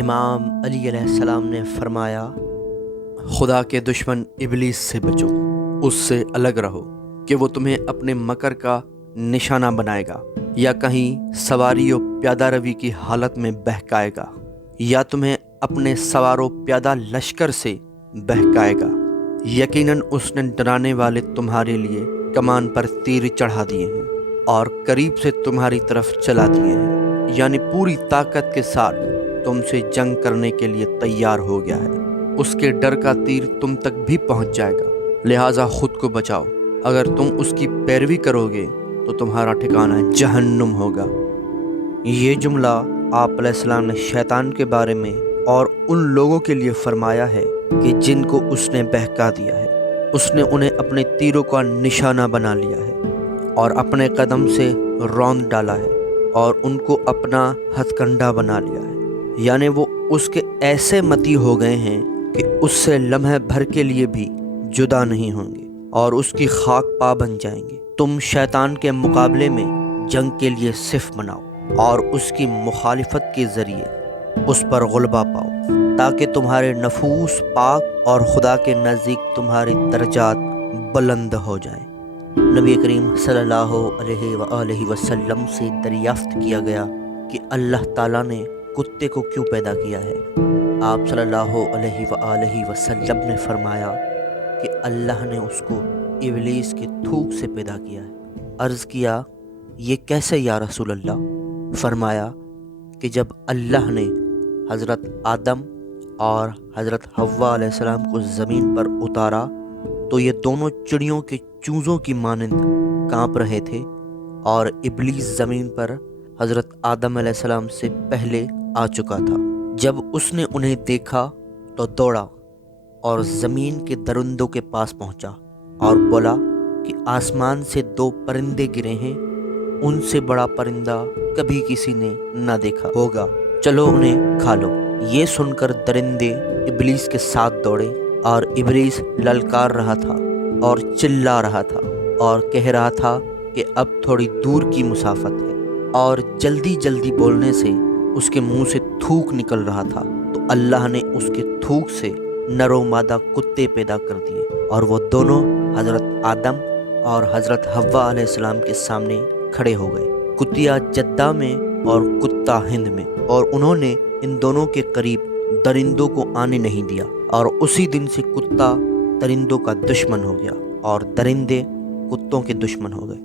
امام علی علیہ السلام نے فرمایا، خدا کے دشمن ابلیس سے بچو، اس سے الگ رہو کہ وہ تمہیں اپنے مکر کا نشانہ بنائے گا، یا کہیں سواری و پیادہ روی کی حالت میں بہکائے گا، یا تمہیں اپنے سوار و پیادہ لشکر سے بہکائے گا۔ یقیناً اس نے ڈرانے والے تمہارے لیے کمان پر تیر چڑھا دیے ہیں اور قریب سے تمہاری طرف چلا دیے ہیں، یعنی پوری طاقت کے ساتھ تم سے جنگ کرنے کے لیے تیار ہو گیا ہے۔ اس کے ڈر کا تیر تم تک بھی پہنچ جائے گا، لہٰذا خود کو بچاؤ۔ اگر تم اس کی پیروی کرو گے تو تمہارا ٹھکانہ جہنم ہوگا۔ یہ جملہ آپ علیہ السلام نے شیطان کے بارے میں اور ان لوگوں کے لیے فرمایا ہے کہ جن کو اس نے بہکا دیا ہے۔ اس نے انہیں اپنے تیروں کا نشانہ بنا لیا ہے اور اپنے قدم سے روند ڈالا ہے اور ان کو اپنا ہتھ کنڈا بنا لیا ہے، یعنی وہ اس کے ایسے متی ہو گئے ہیں کہ اس سے لمحے بھر کے لیے بھی جدا نہیں ہوں گے اور اس کی خاک پا بن جائیں گے۔ تم شیطان کے مقابلے میں جنگ کے لیے صف بناؤ اور اس کی مخالفت کے ذریعے اس پر غلبہ پاؤ، تاکہ تمہارے نفوس پاک اور خدا کے نزدیک تمہارے درجات بلند ہو جائیں۔ نبی کریم صلی اللہ علیہ وآلہ وسلم سے دریافت کیا گیا کہ اللہ تعالیٰ نے کتے کو کیوں پیدا کیا ہے؟ آپ صلی اللہ علیہ وآلہ وسلم نے فرمایا کہ اللہ نے اس کو ابلیس کے تھوک سے پیدا کیا ہے۔ عرض کیا، یہ کیسے یا رسول اللہ؟ فرمایا کہ جب اللہ نے حضرت آدم اور حضرت حوا علیہ السلام کو زمین پر اتارا تو یہ دونوں چڑیوں کے چوزوں کی مانند کانپ رہے تھے، اور ابلیس زمین پر حضرت آدم علیہ السلام سے پہلے آ چکا تھا۔ جب اس نے انہیں دیکھا تو دوڑا اور زمین کے درندوں کے پاس پہنچا اور بولا کہ آسمان سے 2 پرندے گرے ہیں، ان سے بڑا پرندہ کبھی کسی نے نہ دیکھا ہوگا، چلو انہیں کھا لو۔ یہ سن کر درندے ابلیس کے ساتھ دوڑے اور ابلیس للکار رہا تھا اور چلا رہا تھا اور کہہ رہا تھا کہ اب تھوڑی دور کی مسافت ہے، اور جلدی جلدی بولنے سے اس کے منہ سے تھوک نکل رہا تھا۔ تو اللہ نے اس کے تھوک سے نر و مادہ کتے پیدا کر دیے، اور وہ دونوں حضرت آدم اور حضرت حوا علیہ السلام کے سامنے کھڑے ہو گئے، کتیا جدہ میں اور کتا ہند میں، اور انہوں نے ان دونوں کے قریب درندوں کو آنے نہیں دیا، اور اسی دن سے کتا درندوں کا دشمن ہو گیا اور درندے کتوں کے دشمن ہو گئے۔